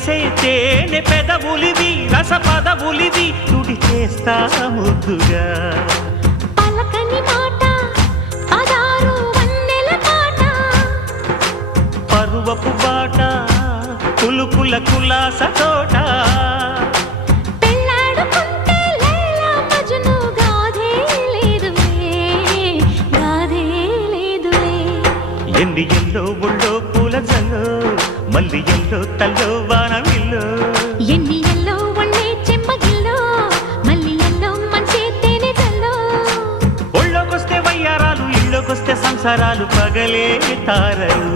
చేసే తేనె పెదవులివి రస పదవులివి తుడి చేస్తా ముద్దుగా పలకని మాట పదారు వన్నెల పాట పరువపు బాట కులుకుల కులాస తోట పెళ్ళాడుకుంటే లైలా మజ్ను గాథే లేదులే ఎన్ని ఎల్లో ఒళ్ళో పూల జల్లో మల్లి ఎల్లో తల్లో వానవిల్లో ఎన్ని ఎల్లో ఒళ్ళే చెమ్మగిల్లో మల్లి ఎల్లో మంచి తేనె జల్లో ఒళ్ళోకొస్తే వయ్యారాలు ఇళ్ళోకొస్తే సంసారాలు పగలే తారలు